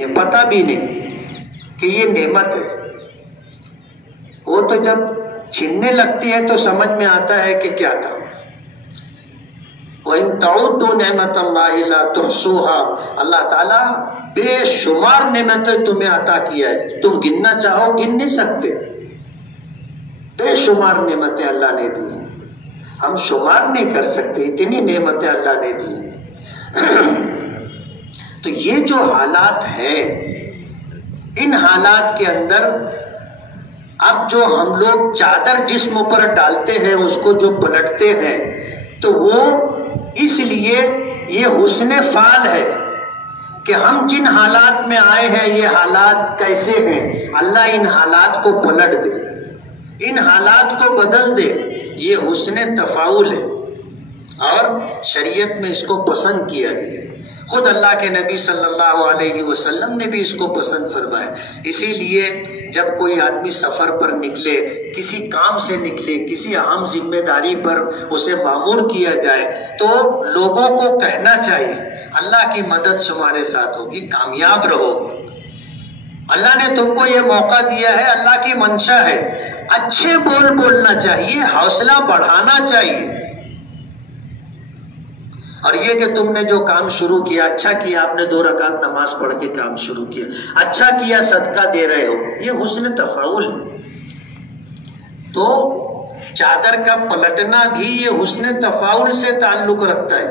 یہ پتہ بھی نہیں کہ یہ نعمت ہے. وہ تو جب چھننے لگتی ہے تو سمجھ میں آتا ہے کہ کیا تھا. وَإِن تَعُدُّوا نِعْمَةَ اللَّهِ لَا تُحْصُوهَا. اللہ تعالیٰ بے شمار نعمتیں تمہیں عطا کیا ہے, تم گننا چاہو گن نہیں سکتے. بے شمار نعمتیں اللہ نے دی, ہم شمار نہیں کر سکتے, اتنی نعمتیں اللہ نے دی. تو یہ جو حالات ہیں, ان حالات کے اندر اب جو ہم لوگ چادر جسم پر ڈالتے ہیں اس کو جو پلٹتے ہیں, تو وہ اس لیے یہ حسن فعل ہے کہ ہم جن حالات میں آئے ہیں یہ حالات کیسے ہیں, اللہ ان حالات کو پلٹ دے, ان حالات کو بدل دے. یہ حسن تفاعل ہے اور شریعت میں اس کو پسند کیا گیا. خود اللہ کے نبی صلی اللہ علیہ وسلم نے بھی اس کو پسند فرمایا. اسی لیے جب کوئی آدمی سفر پر نکلے, کسی کام سے نکلے, کسی اہم ذمہ داری پر اسے مامور کیا جائے, تو لوگوں کو کہنا چاہیے اللہ کی مدد تمہارے ساتھ ہوگی, کامیاب رہو گے. اللہ نے تم کو یہ موقع دیا ہے, اللہ کی منشا ہے. اچھے بول بولنا چاہیے, حوصلہ بڑھانا چاہیے. اور یہ کہ تم نے جو کام شروع کیا, اچھا کیا, آپ نے 2 رکعت نماز پڑھ کے کام شروع کیا, اچھا کیا, صدقہ دے رہے ہو, یہ حسن تفاعل ہے. تو چادر کا پلٹنا بھی یہ حسن تفاعل سے تعلق رکھتا ہے.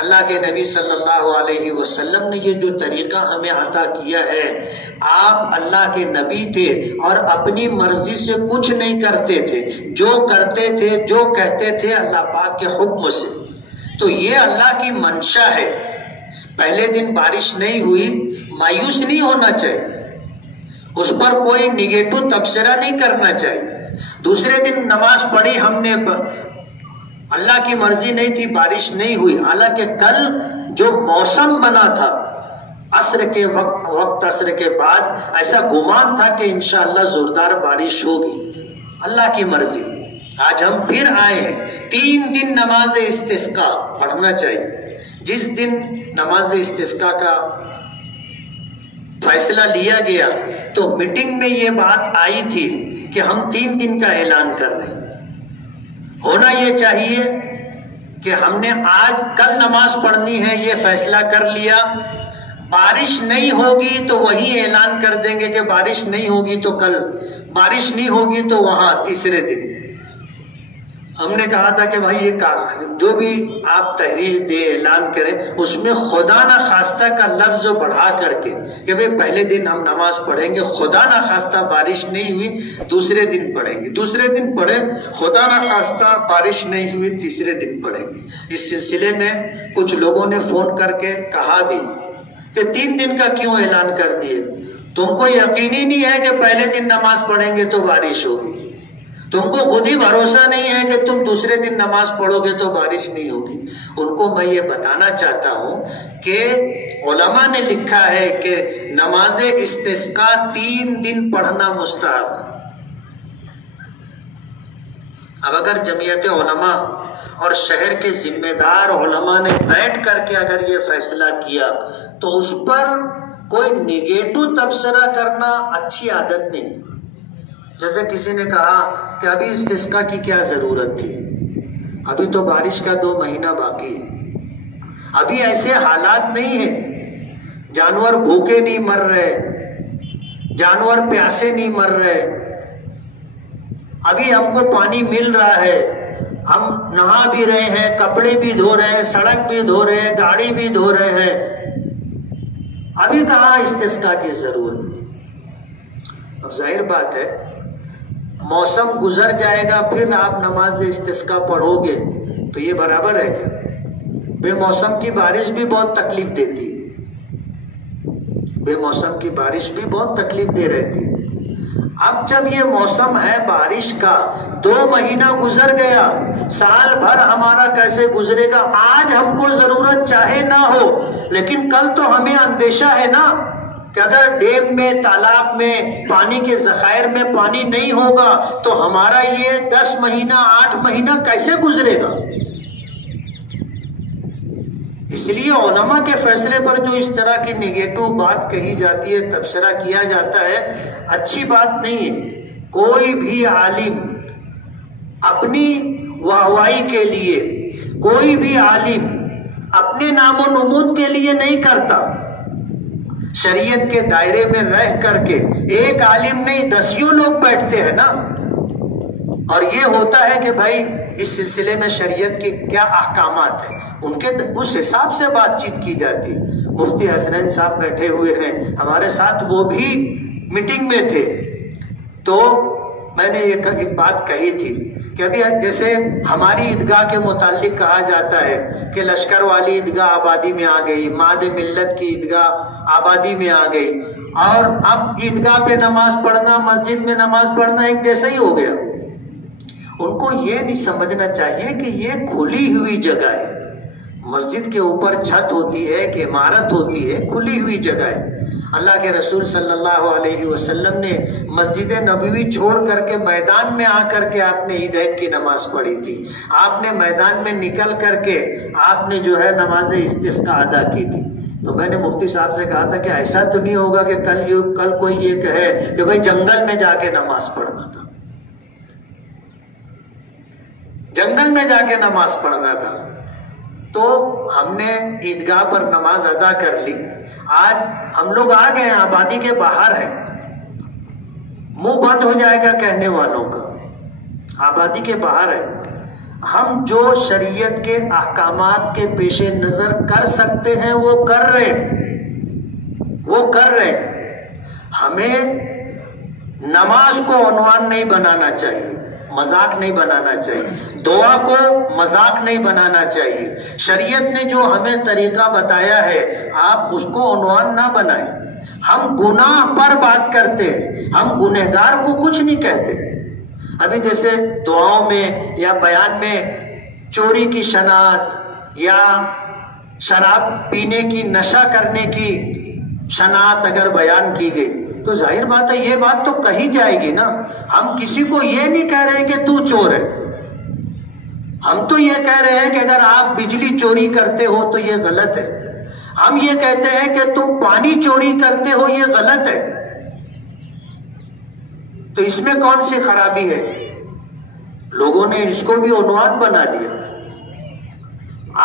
اللہ کے نبی صلی اللہ علیہ وسلم نے یہ جو طریقہ ہمیں عطا کیا ہے, آپ اللہ کے نبی تھے اور اپنی مرضی سے کچھ نہیں کرتے تھے, جو کرتے تھے, جو کہتے تھے اللہ پاک کے حکم سے. تو یہ اللہ کی منشا ہے. پہلے دن بارش نہیں ہوئی, مایوس نہیں ہونا چاہیے, اس پر کوئی نگیٹو تبصرہ نہیں کرنا چاہیے. دوسرے دن نماز پڑھی ہم نے, اللہ کی مرضی نہیں تھی, بارش نہیں ہوئی, حالانکہ کل جو موسم بنا تھا عصر کے وقت عصر کے بعد ایسا گمان تھا کہ انشاءاللہ زوردار بارش ہوگی, اللہ کی مرضی. آج ہم پھر آئے ہیں. 3 دن نماز استسقاء پڑھنا چاہیے. جس دن نماز استسقاء کا فیصلہ لیا گیا تو میٹنگ میں یہ بات آئی تھی کہ ہم 3 دن کا اعلان کر رہے ہیں. ہونا یہ چاہیے کہ ہم نے آج کل نماز پڑھنی ہے, یہ فیصلہ کر لیا. بارش نہیں ہوگی تو وہی اعلان کر دیں گے کہ بارش نہیں ہوگی تو کل, بارش نہیں ہوگی تو وہاں تیسرے دن. ہم نے کہا تھا کہ بھائی یہ جو بھی آپ تحریر دے, اعلان کریں, اس میں خدا نہ خواستہ کا لفظ بڑھا کر کے کہ بھئی پہلے دن ہم نماز پڑھیں گے, خدا نہ خواستہ بارش نہیں ہوئی دوسرے دن پڑھیں گے, دوسرے دن پڑھیں, خدا نہ خواستہ بارش نہیں ہوئی تیسرے دن پڑھیں گے. اس سلسلے میں کچھ لوگوں نے فون کر کے کہا بھی کہ 3 دن کا کیوں اعلان کر دیے, تم کو یقینی نہیں ہے کہ پہلے دن نماز پڑھیں گے تو بارش ہوگی, تم کو خود ہی بھروسہ نہیں ہے کہ تم دوسرے دن نماز پڑھو گے تو بارش نہیں ہوگی. ان کو میں یہ بتانا چاہتا ہوں کہ علماء نے لکھا ہے کہ نماز استسقاء 3 دن پڑھنا مستحب ہے. اب اگر جمعیت علماء اور شہر کے ذمہ دار علماء نے بیٹھ کر کے اگر یہ فیصلہ کیا تو اس پر کوئی نگیٹو تبصرہ کرنا اچھی عادت نہیں. جیسے کسی نے کہا کہ ابھی استسقاء کی کیا ضرورت تھی, ابھی تو بارش کا 2 مہینہ باقی ہے, ابھی ایسے حالات نہیں ہیں, جانور بھوکے نہیں مر رہے, جانور پیاسے نہیں مر رہے, ابھی ہم کو پانی مل رہا ہے, ہم نہا بھی رہے ہیں, کپڑے بھی دھو رہے ہیں, سڑک بھی دھو رہے ہیں, گاڑی بھی دھو رہے ہیں, ابھی کہاں استسقاء کی ضرورت. اب ظاہر بات ہے موسم گزر جائے گا پھر آپ نماز استسقاء پڑھو گے تو یہ برابر ہے کیا؟ بے موسم کی بارش بھی بہت تکلیف دیتی ہے, بے موسم کی بارش بھی بہت تکلیف دے رہتی ہے. اب جب یہ موسم ہے بارش کا, 2 مہینہ گزر گیا, سال بھر ہمارا کیسے گزرے گا؟ آج ہم کو ضرورت چاہے نہ ہو لیکن کل تو ہمیں اندیشہ ہے نا کہ اگر ڈیم میں, تالاب میں, پانی کے ذخائر میں پانی نہیں ہوگا تو ہمارا یہ 10 مہینہ 8 مہینہ کیسے گزرے گا. اس لیے علماء کے فیصلے پر جو اس طرح کی نگیٹو بات کہی جاتی ہے، تبصرہ کیا جاتا ہے، اچھی بات نہیں ہے۔ کوئی بھی عالم اپنی واہوائی کے لیے، کوئی بھی عالم اپنے نام و نمود کے لیے نہیں کرتا۔ شریعت کے دائرے میں رہ کر کے ایک عالم نہیں، دسیوں لوگ بیٹھتے ہیں نا، اور یہ ہوتا ہے کہ بھائی اس سلسلے میں شریعت کے کیا احکامات ہیں، ان کے اس حساب سے بات چیت کی جاتی ہے۔ مفتی حسنین صاحب بیٹھے ہوئے ہیں ہمارے ساتھ، وہ بھی میٹنگ میں تھے، تو میں نے ایک بات کہی تھی کہ ابھی جیسے ہماری عیدگاہ کے متعلق کہا جاتا ہے کہ لشکر والی عیدگاہ آبادی میں آ گئی، ماد ملت کی عیدگاہ آبادی میں آ گئی، اور اب عیدگاہ پہ نماز پڑھنا، مسجد میں نماز پڑھنا ایک جیسا ہی ہو گیا۔ ان کو یہ نہیں سمجھنا چاہیے کہ یہ کھلی ہوئی جگہ ہے، مسجد کے اوپر چھت ہوتی ہے کہ عمارت ہوتی ہے، کھلی ہوئی جگہ ہے۔ اللہ کے رسول صلی اللہ علیہ وسلم نے مسجد نبوی چھوڑ کر کے میدان میں آ کر کے آپ نے عیدین کی نماز پڑھی تھی، آپ نے میدان میں نکل کر کے آپ نے جو ہے نماز استسقاء ادا کی تھی۔ تو میں نے مفتی صاحب سے کہا تھا کہ ایسا تو نہیں ہوگا کہ کل کوئی یہ کہے کہ بھائی جنگل میں جا کے نماز پڑھنا تھا، جنگل میں جا کے نماز پڑھنا تھا۔ تو ہم نے عیدگاہ پر نماز ادا کر لی، آج ہم لوگ آ گئے ہیں، آبادی کے باہر ہیں، منہ بند ہو جائے گا کہنے والوں کا، آبادی کے باہر ہے۔ ہم جو شریعت کے احکامات کے پیش نظر کر سکتے ہیں وہ کر رہے ہیں، وہ کر رہے ہیں۔ ہمیں نماز کو عنوان نہیں بنانا چاہیے، مذاق نہیں بنانا چاہیے، دعا کو مذاق نہیں بنانا چاہیے۔ شریعت نے جو ہمیں طریقہ بتایا ہے آپ اس کو عنوان نہ بنائیں۔ ہم گناہ پر بات کرتے ہیں، ہم گنہگار کو کچھ نہیں کہتے۔ ابھی جیسے دعاؤں میں یا بیان میں چوری کی شناعت یا شراب پینے کی، نشہ کرنے کی شناعت اگر بیان کی گئی تو ظاہر بات ہے یہ بات تو کہی جائے گی نا۔ ہم کسی کو یہ نہیں کہہ رہے کہ تو چور ہے، ہم تو یہ کہہ رہے ہیں کہ اگر آپ بجلی چوری کرتے ہو تو یہ غلط ہے، ہم یہ کہتے ہیں کہ تم پانی چوری کرتے ہو یہ غلط ہے۔ تو اس میں کون سی خرابی ہے؟ لوگوں نے اس کو بھی عنوان بنا لیا۔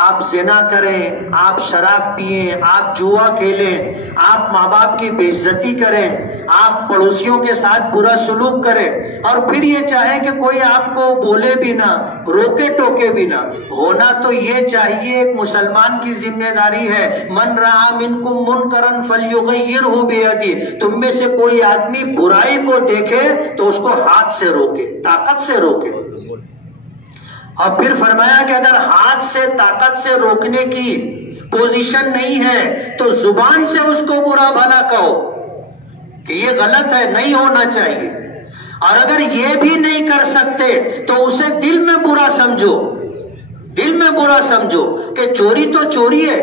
آپ زنا کریں، آپ شراب پئیں، آپ جوا کھیلیں، آپ ماں باپ کی بے عزتی کریں، آپ پڑوسیوں کے ساتھ برا سلوک کریں، اور پھر یہ چاہیں کہ کوئی آپ کو بولے بھی نہ، روکے ٹوکے بھی نہ۔ ہونا تو یہ چاہیے، ایک مسلمان کی ذمہ داری ہے، من رأى منکم منکرا فلیغیرہ بیدہ، تم میں سے کوئی آدمی برائی کو دیکھے تو اس کو ہاتھ سے روکے، طاقت سے روکے۔ اور پھر فرمایا کہ اگر ہاتھ سے طاقت سے روکنے کی پوزیشن نہیں ہے تو زبان سے اس کو برا بھلا کہو کہ یہ غلط ہے، نہیں ہونا چاہیے۔ اور اگر یہ بھی نہیں کر سکتے تو اسے دل میں برا سمجھو، دل میں برا سمجھو کہ چوری تو چوری ہے،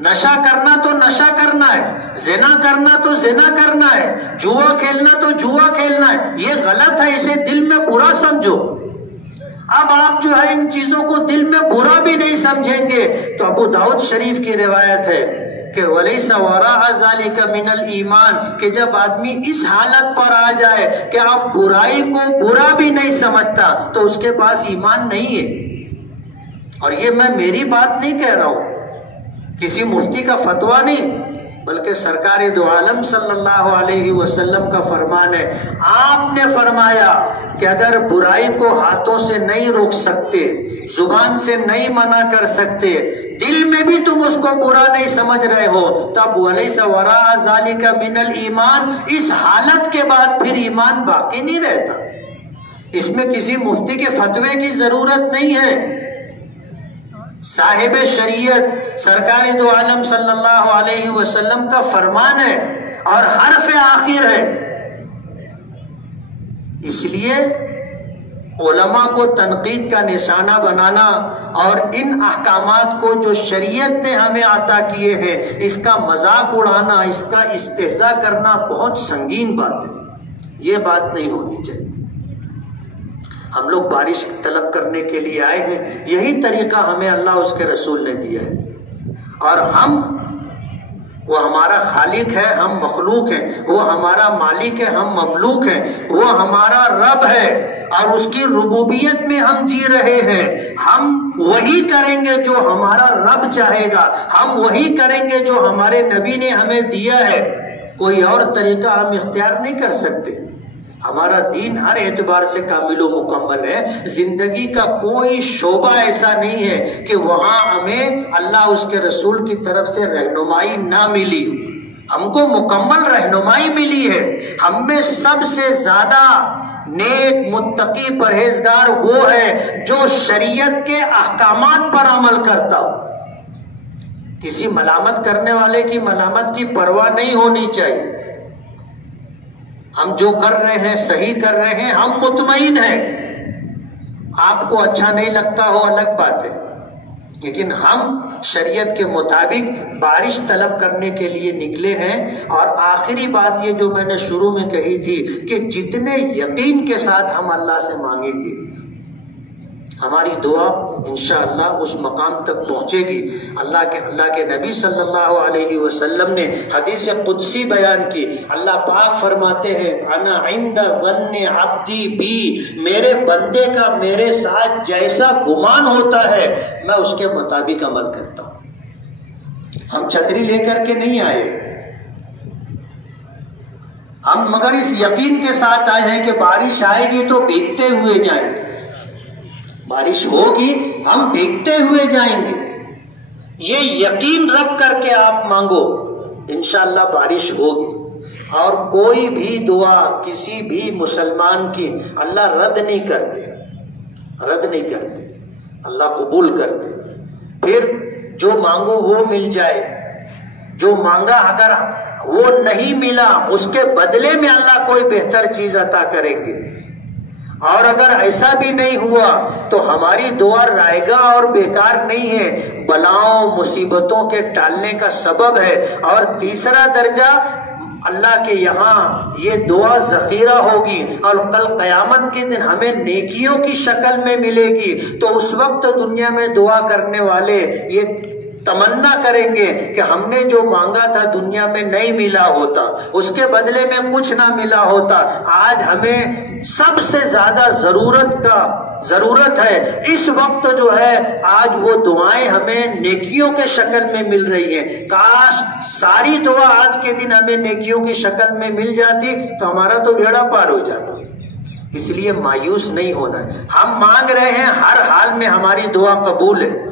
نشہ کرنا تو نشہ کرنا ہے، زنا کرنا تو زنا کرنا ہے، جوا کھیلنا تو جوا کھیلنا ہے، یہ غلط ہے، اسے دل میں برا سمجھو۔ اب آپ جو ہے ان چیزوں کو دل میں برا بھی نہیں سمجھیں گے تو ابو داؤد شریف کی روایت ہے کہ وَلَيْسَ وَرَاءَ ذَلِكَ مِنَ الْإِيمَانِ، کہ جب آدمی اس حالت پر آ جائے کہ اب برائی کو برا بھی نہیں سمجھتا تو اس کے پاس ایمان نہیں ہے۔ اور یہ میں میری بات نہیں کہہ رہا ہوں، کسی مفتی کا فتویٰ نہیں، بلکہ سرکار دو عالم صلی اللہ علیہ وسلم کا فرمان ہے۔ آپ نے فرمایا کہ اگر برائی کو ہاتھوں سے نہیں روک سکتے، زبان سے نہیں منع کر سکتے، دل میں بھی تم اس کو برا نہیں سمجھ رہے ہو، تب وَلَيْسَ وَرَاءَ ذَلِكَ مِنَ الْإِيمَانِ، اس حالت کے بعد پھر ایمان باقی نہیں رہتا۔ اس میں کسی مفتی کے فتوے کی ضرورت نہیں ہے۔ صاحب شریعت سرکار دو عالم صلی اللہ علیہ وسلم کا فرمان ہے اور حرف آخر ہے۔ اس لیے علماء کو تنقید کا نشانہ بنانا اور ان احکامات کو جو شریعت نے ہمیں عطا کیے ہیں اس کا مذاق اڑانا، اس کا استہزاء کرنا بہت سنگین بات ہے، یہ بات نہیں ہونی چاہیے۔ ہم لوگ بارش طلب کرنے کے لیے آئے ہیں، یہی طریقہ ہمیں اللہ اس کے رسول نے دیا ہے۔ اور وہ ہمارا خالق ہے، ہم مخلوق ہیں، وہ ہمارا مالک ہے، ہم مملوک ہیں، وہ ہمارا رب ہے اور اس کی ربوبیت میں ہم جی رہے ہیں۔ ہم وہی کریں گے جو ہمارا رب چاہے گا، ہم وہی کریں گے جو ہمارے نبی نے ہمیں دیا ہے، کوئی اور طریقہ ہم اختیار نہیں کر سکتے۔ ہمارا دین ہر اعتبار سے کامل و مکمل ہے۔ زندگی کا کوئی شعبہ ایسا نہیں ہے کہ وہاں ہمیں اللہ اس کے رسول کی طرف سے رہنمائی نہ ملی ہو۔ ہم کو مکمل رہنمائی ملی ہے۔ ہم میں سب سے زیادہ نیک، متقی، پرہیزگار وہ ہے جو شریعت کے احکامات پر عمل کرتا ہو۔ کسی ملامت کرنے والے کی ملامت کی پرواہ نہیں ہونی چاہیے۔ ہم جو کر رہے ہیں صحیح کر رہے ہیں، ہم مطمئن ہیں۔ آپ کو اچھا نہیں لگتا ہو الگ بات ہے، لیکن ہم شریعت کے مطابق بارش طلب کرنے کے لیے نکلے ہیں۔ اور آخری بات یہ جو میں نے شروع میں کہی تھی کہ جتنے یقین کے ساتھ ہم اللہ سے مانگیں گے، ہماری دعا انشاءاللہ اس مقام تک پہنچے گی۔ اللہ کے نبی صلی اللہ علیہ وسلم نے حدیث قدسی بیان کی۔ اللہ پاک فرماتے ہیں انا عند ظن عبدی بی، میرے بندے کا میرے ساتھ جیسا گمان ہوتا ہے میں اس کے مطابق عمل کرتا ہوں۔ ہم چھتری لے کر کے نہیں آئے، ہم مگر اس یقین کے ساتھ آئے ہیں کہ بارش آئے گی تو بھیگتے ہوئے جائیں گے، بارش ہوگی ہم بھیگتے ہوئے جائیں گے۔ یہ یقین رکھ کر کے آپ مانگو، انشاءاللہ بارش ہوگی۔ اور کوئی بھی دعا کسی بھی مسلمان کی اللہ رد نہیں کرتے، رد نہیں کرتے، اللہ قبول کرتے۔ پھر جو مانگو وہ مل جائے، جو مانگا اگر وہ نہیں ملا اس کے بدلے میں اللہ کوئی بہتر چیز عطا کریں گے۔ اور اگر ایسا بھی نہیں ہوا تو ہماری دعا رائگاں اور بیکار نہیں ہے، بلاؤں مصیبتوں کے ٹالنے کا سبب ہے۔ اور تیسرا درجہ اللہ کے یہاں یہ دعا ذخیرہ ہوگی اور کل قیامت کے دن ہمیں نیکیوں کی شکل میں ملے گی۔ تو اس وقت دنیا میں دعا کرنے والے یہ تمنا کریں گے کہ ہم نے جو مانگا تھا دنیا میں نہیں ملا ہوتا، اس کے بدلے میں کچھ نہ ملا ہوتا۔ آج ہمیں سب سے زیادہ ضرورت ہے اس وقت جو ہے، آج وہ دعائیں ہمیں نیکیوں کے شکل میں مل رہی ہیں۔ کاش ساری دعا آج کے دن ہمیں نیکیوں کی شکل میں مل جاتی تو ہمارا تو بیڑا پار ہو جاتا۔ اس لیے مایوس نہیں ہونا ہے۔ ہم مانگ رہے ہیں، ہر حال میں ہماری دعا قبول ہے۔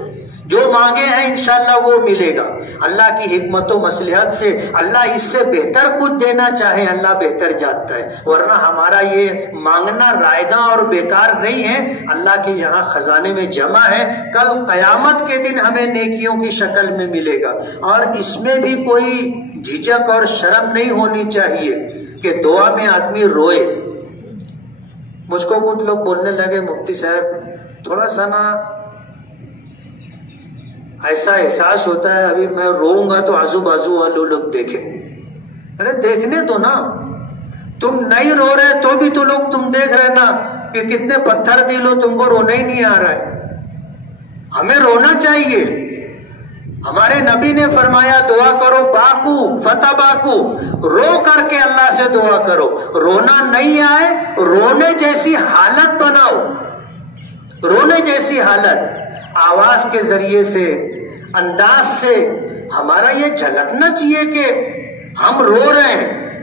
جو مانگے ہیں انشاءاللہ وہ ملے گا۔ اللہ کی حکمت و مصلحت سے اللہ اس سے بہتر کچھ دینا چاہے، اللہ بہتر جانتا ہے، ورنہ ہمارا یہ مانگنا رائگاں اور بیکار نہیں ہے، اللہ کے یہاں خزانے میں جمع ہے، کل قیامت کے دن ہمیں نیکیوں کی شکل میں ملے گا۔ اور اس میں بھی کوئی جھجک اور شرم نہیں ہونی چاہیے کہ دعا میں آدمی روئے۔ مجھ کو کچھ لوگ بولنے لگے مفتی صاحب تھوڑا سا نا ایسا احساس ہوتا ہے ابھی میں روؤں گا تو آزو بازو والے لوگ دیکھیں گے۔ ارے دیکھنے دو نا، تم نہیں رو رہے تو بھی تو لوگ تم دیکھ رہے نا کہ کتنے پتھر دل ہو، تم کو رونا ہی نہیں آ رہا ہے۔ ہمیں رونا چاہیے۔ ہمارے نبی نے فرمایا دعا کرو باکو فتح باکو، رو کر کے اللہ سے دعا کرو۔ رونا نہیں آئے رونے جیسی حالت بناؤ، رونے جیسی حالت، آواز کے ذریعے سے، انداز سے ہمارا یہ جھلکنا چاہیے کہ ہم رو رہے ہیں۔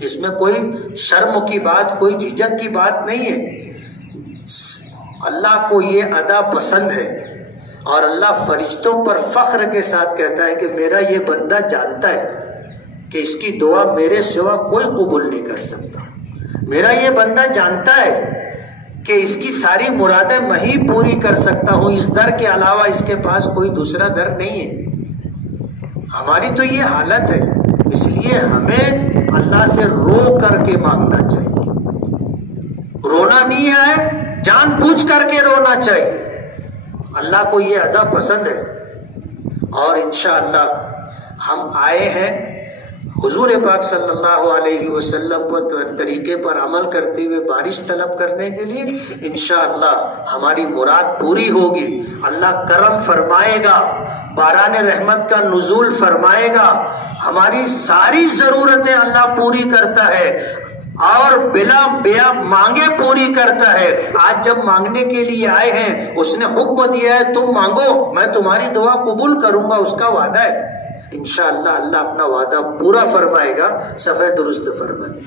اس میں کوئی شرم کی بات، کوئی جھجک کی بات نہیں ہے۔ اللہ کو یہ ادا پسند ہے اور اللہ فرشتوں پر فخر کے ساتھ کہتا ہے کہ میرا یہ بندہ جانتا ہے کہ اس کی دعا میرے سوا کوئی قبول نہیں کر سکتا۔ میرا یہ بندہ جانتا ہے کہ اس کی ساری مرادیں میں ہی پوری کر سکتا ہوں، اس در کے علاوہ اس کے پاس کوئی دوسرا در نہیں ہے۔ ہماری تو یہ حالت ہے، اس لیے ہمیں اللہ سے رو کر کے مانگنا چاہیے۔ رونا نہیں آئے جان بوجھ کر کے رونا چاہیے، اللہ کو یہ ادا پسند ہے۔ اور انشاءاللہ ہم آئے ہیں حضور پاک صلی اللہ علیہ وسلم پر طریقے پر عمل کرتے ہوئے بارش طلب کرنے کے لیے انشاءاللہ ہماری مراد پوری ہوگی. اللہ کرم فرمائے گا، باران رحمت کا نزول فرمائے گا، ہماری ساری ضرورتیں اللہ پوری کرتا ہے اور بیا مانگے پوری کرتا ہے. آج جب مانگنے کے لیے آئے ہیں اس نے حکم دیا ہے تم مانگو، میں تمہاری دعا قبول کروں گا، اس کا وعدہ ہے. انشاءاللہ اللہ اپنا وعدہ پورا فرمائے گا. صفحہ درست فرما دیں.